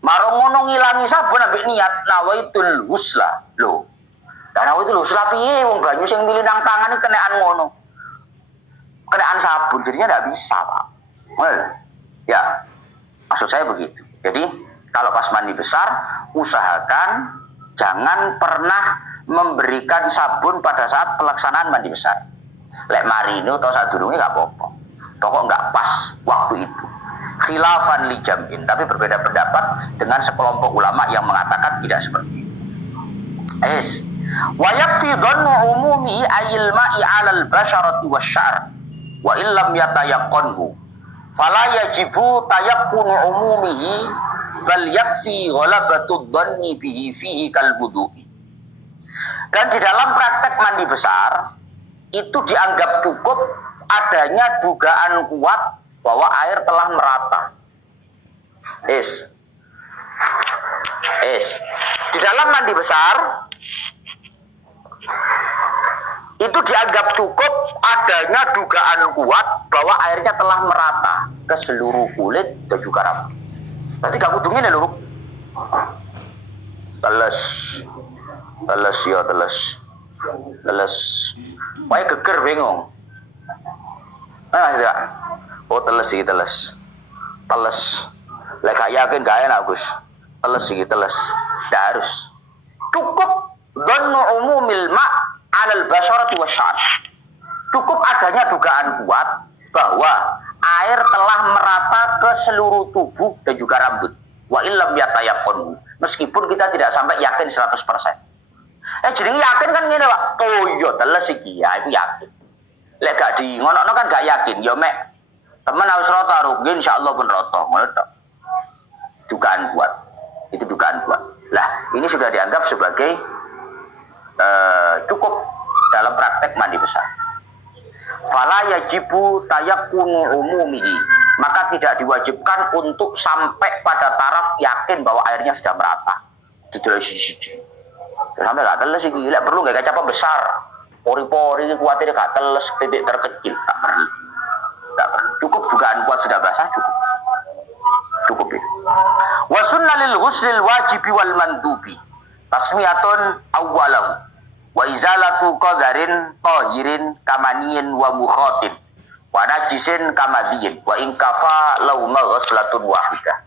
Marung ngono ngilangi sabun ambek niat nawaitul husla. Lho. Lah nawaitul husla piye wong banyu sing milih nang tangan iki kenaan ngono. Kenaan sabun jadinya ndak bisa, Pak. Ya. Maksud saya begitu. Jadi kalau pas mandi besar usahakan jangan pernah memberikan sabun pada saat pelaksanaan mandi besar. Lek marino atau sadurunge enggak apa-apa. Pokok nggak pas waktu itu. Khilafan li jam'in, tapi berbeda pendapat dengan sekelompok ulama yang mengatakan tidak seperti itu. Wa yakfi dhannu umumi ayil ma'i 'alal basharati wasya'r wa illam yatayaqqanhu fala yajibu tayaqqunu umumihi bal yakfi ghalabatu dhanni bihi fihi kal wudu'i. Dan di dalam praktek mandi besar itu dianggap cukup adanya dugaan kuat bahwa air telah merata. Di dalam mandi besar itu dianggap cukup adanya dugaan kuat bahwa airnya telah merata ke seluruh kulit dan juga rambut. Nanti gak kudungin ya lho. Teles. Wae geger bingung. Tidak. Oh teles. Lek gak yakin gak enak Gus. Teles. Tidak harus. Cukup dhannu umumil ma' 'alal basharati wasya'r. Cukup adanya dugaan kuat bahwa air telah merata ke seluruh tubuh dan juga rambut. Wa illam yatayaqqanhu. Meskipun kita tidak sampai yakin 100%. Jenenge yakin kan ngene, Pak. Oh iya teles iki ya, iku yakin. Lek gak di ngono kan gak yakin, ya mek temen harus rata rugi insyaallah pun rata, ngono tok. Dugaan kuat. Itu dugaan kuat. Lah, ini sudah dianggap sebagai cukup dalam praktek mandi besar. Fala yajibu tayakkunu umumihi, maka tidak diwajibkan untuk sampai pada taraf yakin bahwa airnya sudah merata. Itu dari sisi. Sampai gak teles iki, lek perlu gak kaca besar. Pori-pori kuatir gak teles titik terkecil, tak perlu. Tak perlu. Cukup dugaan kuat sudah basah cukup. Cukup itu. Wa sunna lil ghuslil wajibi wal mandubi tasmiyatun awwalahu wa izalatu qadarin tahirin kamaniyin wa mukhatin wa najisin kamadhiyin wa in kafa lauma ghuslatun wahidah.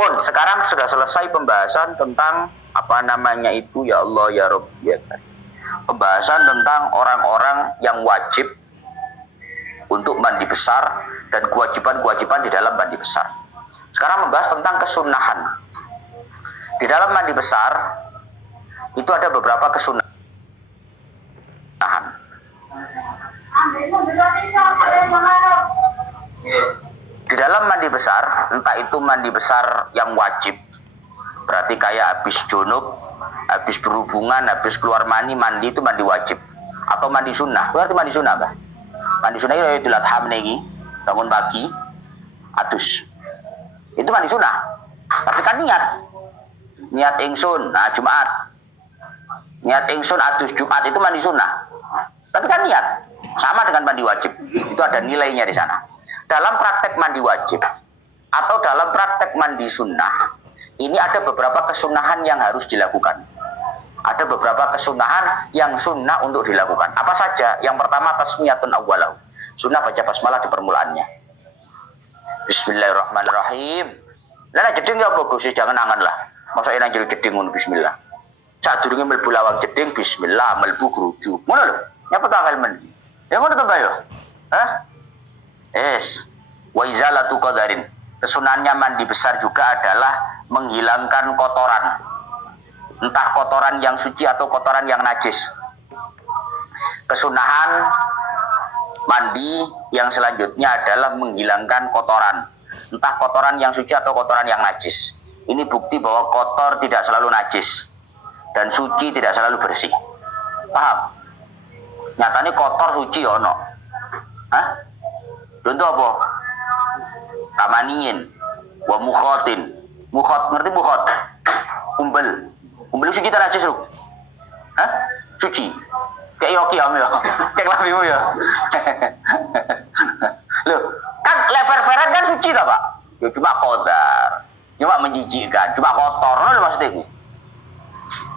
Pun sekarang sudah selesai pembahasan tentang apa namanya itu, ya Allah ya Rabb ya kan. Pembahasan tentang orang-orang yang wajib untuk mandi besar dan kewajiban-kewajiban di dalam mandi besar. Sekarang membahas tentang kesunahan. Di dalam mandi besar itu ada beberapa kesunahan. Di dalam mandi besar, entah itu mandi besar yang wajib, berarti kayak habis junub, habis berhubungan, habis keluar mandi itu mandi wajib, atau mandi sunnah. Berarti mandi sunnah, Mbah. Mandi sunnah itu dilat ham niki, bangun pagi, adus. Itu mandi sunnah. Tapi kan niat ingsun, nah Jumat. Niat ingsun adus Jumat itu mandi sunnah. Tapi kan niat sama dengan mandi wajib. Itu ada nilainya di sana. Dalam praktek mandi wajib atau dalam praktek mandi sunnah, ini ada beberapa kesunahan yang harus dilakukan. Ada beberapa kesunahan yang sunnah untuk dilakukan. Apa saja? Yang pertama tasmiyatun awwalahu. Sunnah baca basmalah di permulaannya. Bismillahirrahmanirrahim. Lah jeding ya bagus, jangan angan lah. Masa enak jadi jeding ngono bismillah. Sadurunge mlebu lawang jeding bismillah, mlebu gruju. Ngono lho. Nyapa tanggal men. Ya ngono to, Bayo. Hah? Wa izalatu qadarin. Kesunahnya mandi besar juga adalah menghilangkan kotoran. Entah kotoran yang suci atau kotoran yang najis. Kesunahan mandi yang selanjutnya adalah menghilangkan kotoran. Entah kotoran yang suci atau kotoran yang najis. Ini bukti bahwa kotor tidak selalu najis. Dan suci tidak selalu bersih. Paham? Nyatanya kotor suci ono. Hah? Contoh apa? Kamaniyin. Wa mukhatin. Mukhat, ngerti mukhat? Umbel. Umbel suci tak najis, Ruk? Hah? Suci. Kayak yoki kamu ya, kayak labimu ya. Loh, kan lever-leveran kan suci tak, Pak? Ya cuma kodar, cuma menjijikkan, cuma kotor, loh maksudnya itu.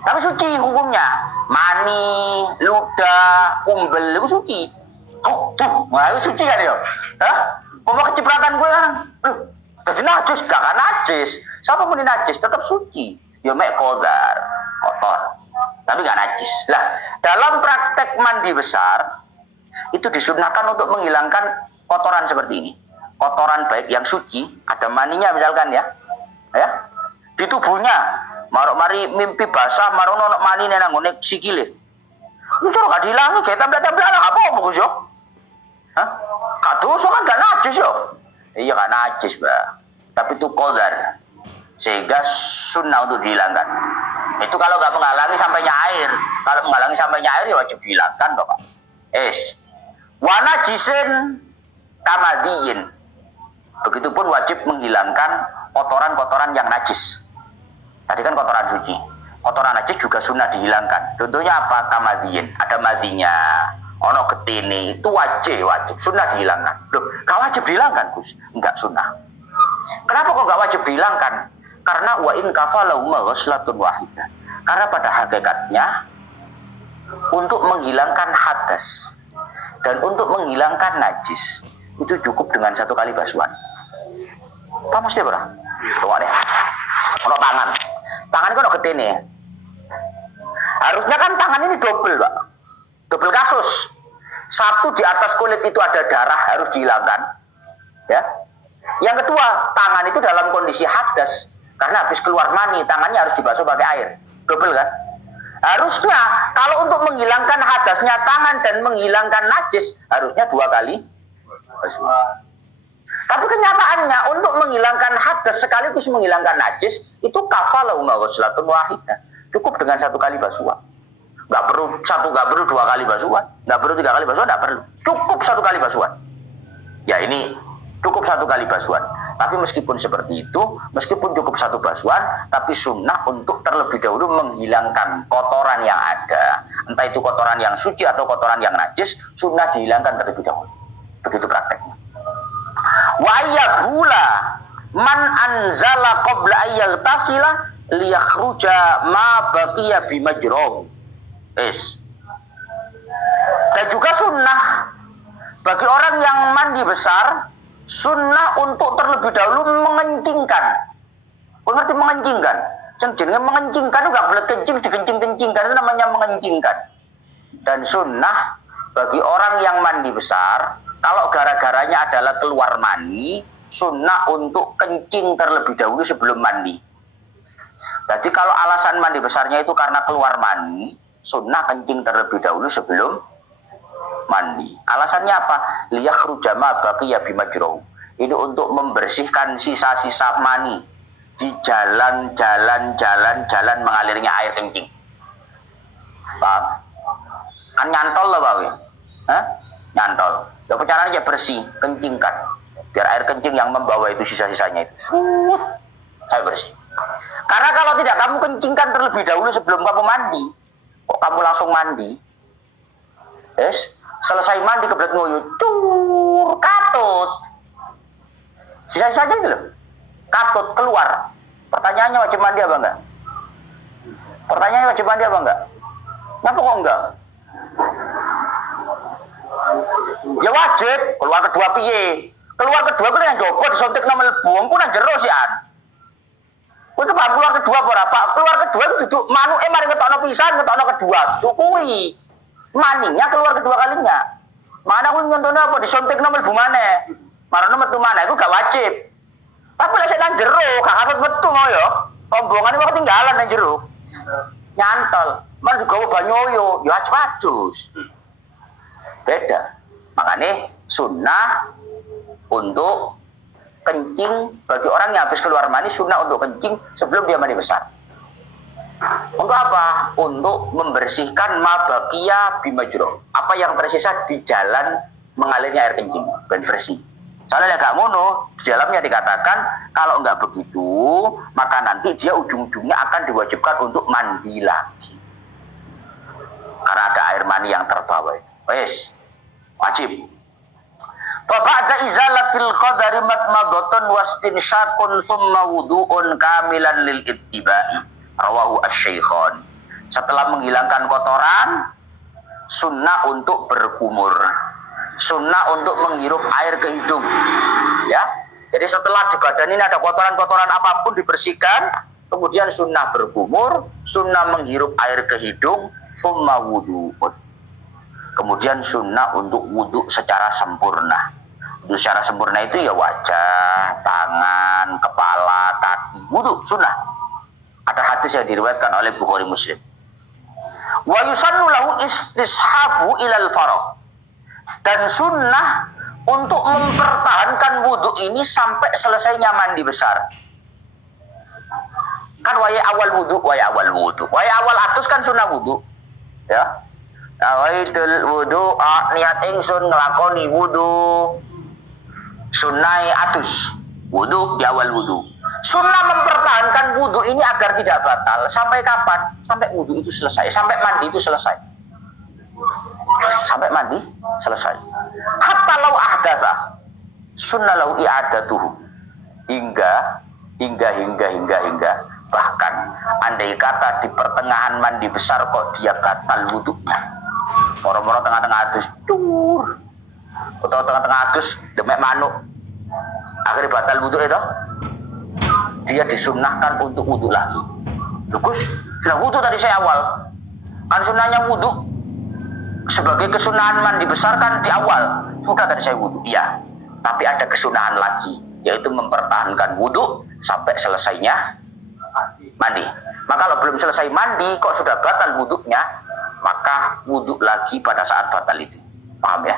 Tapi suci hukumnya, mani, ludah, umbel itu suci. Oh, tuh, nah itu suci kan ya? Hah? Mau kecipratan gue kan? Loh, jadi najis, gak kan najis. Siapa pun najis, tetap suci. Ya mek kodar, kotor. Tapi nggak najis. Lah, dalam praktek mandi besar itu disunahkan untuk menghilangkan kotoran seperti ini. Kotoran baik yang suci, ada maninya misalkan ya, di tubuhnya. Marok mari mimpi basah, marok nonok mani nang ngene sikile. Lu cara gak dihilangi, kayak tempel-tempelan apa Gus yo? Hah? Gak dosa kan gak najis yo. Iya gak najis, Mbak. Tapi itu qadar. Sehingga sunnah untuk dihilangkan. Itu kalau nggak menghalangi sampainya air. Kalau menghalangi sampainya air ya wajib dihilangkan, Bapak. Wana jisin kamadiyin. Begitupun wajib menghilangkan kotoran-kotoran yang najis. Tadi kan kotoran suci. Kotoran najis juga sunnah dihilangkan. Contohnya apa? Kamadiyin. Ada madinya. Ono getini. Itu wajib. Sunnah dihilangkan. Loh, gak wajib dihilangkan, Gus? Enggak, sunnah. Kenapa kok gak wajib dihilangkan? Karena wa in kafalahu ghuslatun wahidah. Karena pada hakikatnya untuk menghilangkan hadas dan untuk menghilangkan najis itu cukup dengan satu kali basuhan. Apa mesti berapa? Coba deh. Ono tangan. Tangan itu ono getene. Harusnya kan tangan ini double, Pak. Double kasus. Satu di atas kulit itu ada darah harus dihilangkan. Ya. Yang kedua, tangan itu dalam kondisi hadas. Karena habis keluar mani, tangannya harus dibasuh pakai air. Double kan? Harusnya kalau untuk menghilangkan hadasnya tangan dan menghilangkan najis harusnya 2 kali basuhan. Tapi kenyataannya untuk menghilangkan hadas sekaligus menghilangkan najis itu kafalahu ghuslatun wahidah. Cukup dengan 1 kali basuhan. Nggak perlu 2 kali basuhan, nggak perlu 3 kali basuhan, nggak perlu. Cukup 1 kali basuhan. Ya ini cukup 1 kali basuhan. Tapi meskipun seperti itu, meskipun cukup 1 basuhan, tapi sunnah untuk terlebih dahulu menghilangkan kotoran yang ada. Entah itu kotoran yang suci atau kotoran yang najis, sunnah dihilangkan terlebih dahulu. Begitu prakteknya. Wa ayyabula man anzala qabla ayyagtasila liyakhruja ma baqiya bimajrahu. Dan juga sunnah bagi orang yang mandi besar, sunnah untuk terlebih dahulu mengencingkan. Mengerti mengencingkan? Jenenge mengencingkan itu gak boleh kencing, dikencing-kencingkan, itu namanya mengencingkan. Dan sunnah bagi orang yang mandi besar, kalau gara-garanya adalah keluar mani, sunnah untuk kencing terlebih dahulu sebelum mandi. Jadi kalau alasan mandi besarnya itu karena keluar mani, sunnah kencing terlebih dahulu sebelum mandi. Alasannya apa? Liyakhruja ma baqiya bimajrahu. Ini untuk membersihkan sisa-sisa mani di jalan mengalirnya air kencing. Paham? Kan nyantol lah, Pak. Nyantol. Ya caranya bersih, kencingkan. Biar air kencing yang membawa itu sisa-sisanya itu saya bersih. Karena kalau tidak kamu kencingkan terlebih dahulu sebelum kamu mandi, kok kamu langsung mandi? Selesai mandi kebelet nguyuh, katut. Sisa-sisanya itu loh. Katut keluar. Pertanyaannya wajib mandi apa enggak? Pertanyaannya wajib mandi apa enggak? Kenapa kok enggak? Ya wajib. Keluar kedua piye? Keluar kedua itu yang jopo disuntik nama lebuang pun yang jero sih an. Itu pak keluar kedua berapa? Keluar kedua itu duduk manu mari ngetokno pisan, ngetokno kedua. Dukui. Maninya keluar kedua kalinya. Mana aku nyontone apa disuntik nama lebu maneh. Marane metu maneh iku gak wajib. Tapi lek sik nang jero gak katut metu mau ya. Rombongane kok ketinggalan nang jero. Nyantol. Man juga banyoyo, ya adus. Beda. Makanya sunnah untuk kencing bagi orang yang habis keluar mani, sunnah untuk kencing sebelum dia mandi besar. Untuk apa? Untuk membersihkan ma baqiya bimajro. Apa yang tersisa di jalan mengalirnya air kencing dan bersih. Soalnya gak ngono, di dalamnya dikatakan kalau enggak begitu, maka nanti dia ujung-ujungnya akan diwajibkan untuk mandi lagi. Karena ada air mani yang terbawa itu. Wes, wajib. Fa ba'da izalatil qadari matmadatun wastinsyaqun thumma wudu'un kamilan lil ittiba'i. Rawahu asy-Syaikhan. Setelah menghilangkan kotoran, sunnah untuk berkumur. Sunnah untuk menghirup air ke hidung. Ya. Jadi setelah di badan ini ada kotoran-kotoran apapun dibersihkan, kemudian sunnah berkumur, sunnah menghirup air ke hidung, thumma wudu'un. Kemudian sunnah untuk wudhu secara sempurna. Wudhu secara sempurna itu ya wajah, tangan, kepala, kaki. Wudhu sunnah. Ada hadis yang diriwayatkan oleh Bukhari Muslim. Wa yusannu lahu istishabu ilal faragh. Dan sunnah untuk mempertahankan wudhu ini sampai selesainya mandi besar. Kan waya awal wudhu. Waya awal atus kan sunnah wudhu. Ya. Nawaitul wudhu, niat ingsun ngelakoni wudhu. Sunnah atus. Wudhu di awal wudhu. Sunnah mempertahankan wudhu ini agar tidak batal. Sampai kapan? Sampai wudhu itu selesai. Sampai mandi itu selesai. Sampai mandi selesai. Hatta lau ahdatha sunnah lau i'adatuhu. Hingga bahkan andai kata di pertengahan mandi besar kok dia batal wudhunya. Moro-moro tengah-tengah adus atau tengah-tengah adus demek manuk. Akhirnya batal wudhu itu. Dia disunnahkan untuk wudhu lagi. Bagus, sudah wudhu tadi saya awal. Kan sunnahnya wudhu sebagai kesunahan mandi besar kan di awal. Sudah tadi saya wudhu. Iya. Tapi ada kesunahan lagi, yaitu mempertahankan wudhu sampai selesainya mandi. Maka kalau belum selesai mandi kok sudah batal wuduknya, maka wuduk lagi pada saat batal itu. Paham ya?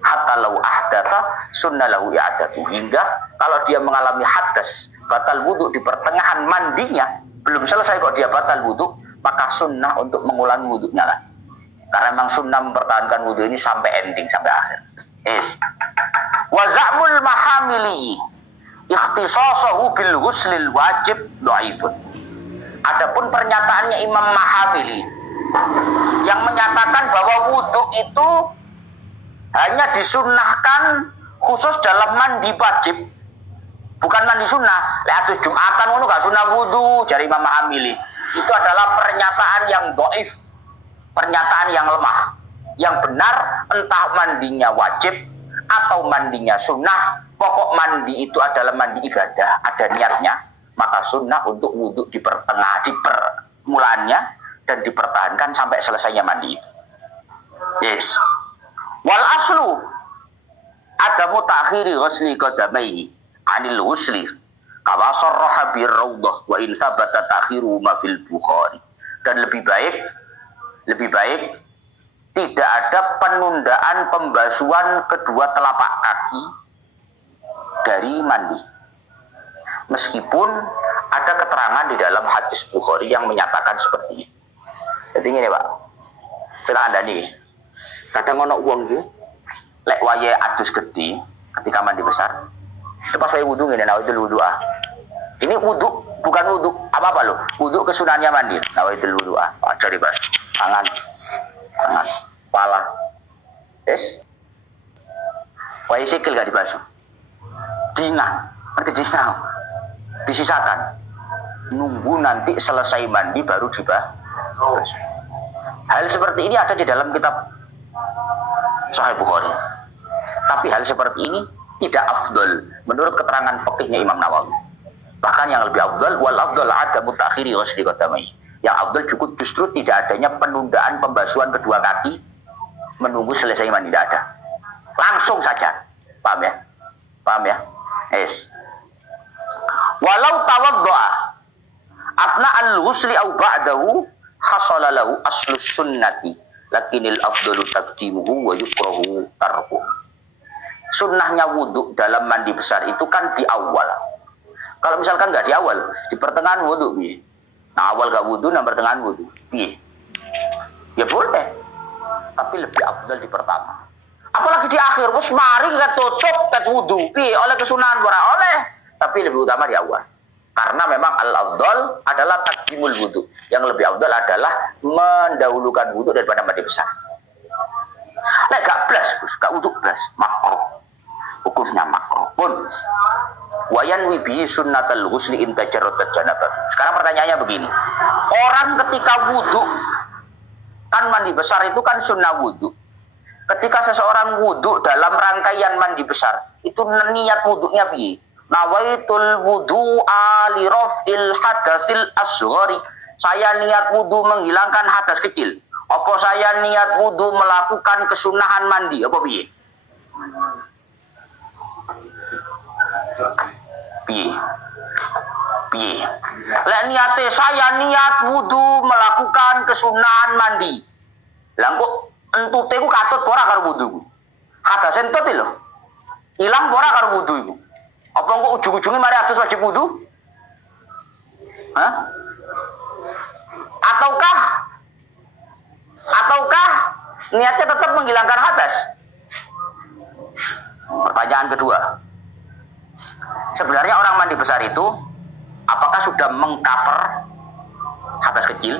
Hatta lau ahdatsa sunnah lahu i'adatu. Hingga kalau dia mengalami hadas, batal wuduk di pertengahan mandinya, belum selesai kok dia batal wuduk, maka sunnah untuk mengulangi wuduknya lah. Karena memang sunnah mempertahankan wuduk ini sampai ending, sampai akhir. Wa za'mul mahamili ikhtisasahu bil ghuslil wajib dhaifun. Adapun pernyataannya Imam Mahamili yang menyatakan bahwa wudhu itu hanya disunnahkan khusus dalam mandi wajib, bukan mandi sunnah. Atus Jumatan ngono gak sunnah wudhu, jari Imam Mahamili. Itu adalah pernyataan yang dhaif, pernyataan yang lemah. Yang benar entah mandinya wajib atau mandinya sunnah, pokok mandi itu adalah mandi ibadah, ada niatnya. Maka sunnah untuk wudhu di permulaannya dan dipertahankan sampai selesainya mandi itu. Yes. Wal aslu adamu ta'khiri ghusli qadamaihi anil ghusli kama sarraha bir raudhah wa in sabata ta'khiru ma fil Bukhari. Dan lebih baik tidak ada penundaan pembasuhan kedua telapak kaki dari mandi. Meskipun ada keterangan di dalam hadis Bukhari yang menyatakan seperti ini. Jadi ini Pak, kita ada nih. Kadang ono uang gitu, lek waye adus gede ketika mandi besar. Itu pas waye wudu ini, nawaitul wudu'ah. Ini wudu, bukan wudu apa loh? Wudu kesunahnya mandi, nawaitul wudu'ah. Cari Pak, tangan, kepala, waye sikil gak dibasuh. Dina, nanti dina. Disisakan, nunggu nanti selesai mandi baru dibasuh. Hal seperti ini ada di dalam kitab Sahih Bukhari. Tapi hal seperti ini tidak afdol menurut keterangan fikihnya Imam Nawawi. Bahkan yang lebih afdol, wal afdol adamu ta'khiri ghusli qadamaihi. Yang afdol cukup justru tidak adanya penundaan pembasuhan kedua kaki menunggu selesai mandi, tidak ada. Langsung saja. Paham ya? Paham ya? Walau tawaddo'a afna al-ghusli au ba'dahu hasala lahu aslus sunnati lakinil afdalu taqdimuhu wa yukrahu tarku. Sunnahnya wudhu dalam mandi besar itu kan di awal. Kalau misalkan nggak di awal, di pertengahan wudhu, nah awal gak wudhu, nah pertengahan wudhu, ya boleh, tapi lebih afdal di pertama. Apalagi di akhir, wes mari kita cocok ket wudhu, oleh kesunahan oleh. Tapi lebih utama di awal. Karena memang al-afdal adalah taqdimul wudhu. Yang lebih afdal adalah mendahulukan wudhu daripada mandi besar. Nek gak blas, gak wudhu blas, makruh. Hukumnya makruh pun. Wayan wibi sunnatul ghusli in tajarradat janabah. Sekarang pertanyaannya begini. Orang ketika wudhu, kan mandi besar itu kan sunnah wudhu. Ketika seseorang wudhu dalam rangkaian mandi besar, itu niat wudhunya piye? Nawaitul wudu'a li raf'il hadasil asghari. Saya niat wudu menghilangkan hadas kecil. Apa saya niat wudu melakukan kesunahan mandi? Apa piye? Piye? Lek niate saya niat wudu melakukan kesunahan mandi. Lah kok entute ku katut ora karo wudu. Hadas entut lho. Ilang ora karo wudu iku. Apa kok ujung-ujungnya mari atus wajib wudu? Ataukah niatnya tetap menghilangkan hadas? Pertanyaan kedua. Sebenarnya orang mandi besar itu apakah sudah mengcover hadas kecil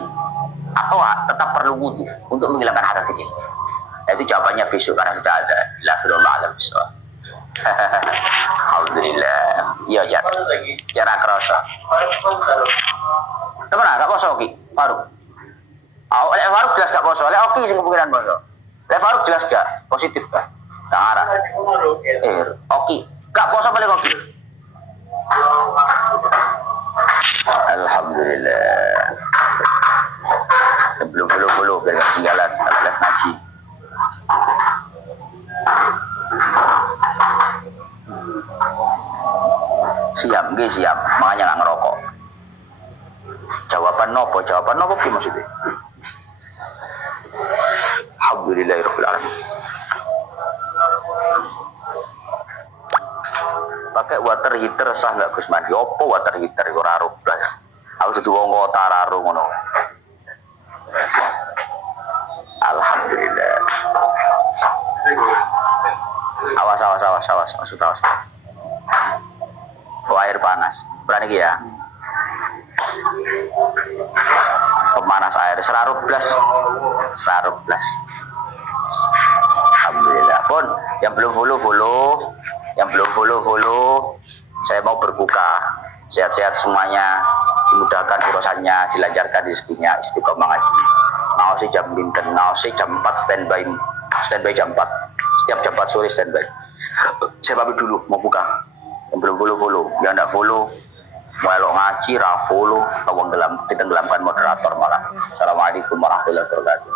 atau tetap perlu wudu untuk menghilangkan hadas kecil? Nah, itu jawabannya besok karena sudah ada. Alhamdulillah alam bisawab. Alhamdulillah. Iya, Jar. Cara kerasa. Teman gak poso Ki? Faruk. Lek Faruk jelas gak poso. Lek Oki sing kepikiran poso. Lek Faruk jelas gak positif gak? Sangarah. Oki. Gak poso paling Oki. Alhamdulillah. Belum biar gak ketinggalan kelas ngaji. Siap, makanya nggak ngerokok. Jauh nopo jawaban nopo ki maksudnya. Alhamdulillahirabbil alamin. Pakai water heater sah nggak Gus Mandi? Opo water heater ora aruh blas. Aku dudu wong kota raro ngono. Alhamdulillah. Awas. Maksud awas. Oh, air panas. Berani ki ya. Pemanas air serarup blas. Alhamdulillah. Pun yang belum follow. Saya mau berbuka. Sehat-sehat semuanya. Dimudahkan urusannya, dilancarkan rezekinya, istiqomah ngaji. Mau sih jam binten, mau sih jam 4 standby jam 4. Setiap jam 4 sore standby. Saya pamit dulu, mau buka. Yang belum follow. Yang enggak follow, melok ngaji, follow, ditenggelamkan moderator malah. Assalamualaikum warahmatullahi wabarakatuh.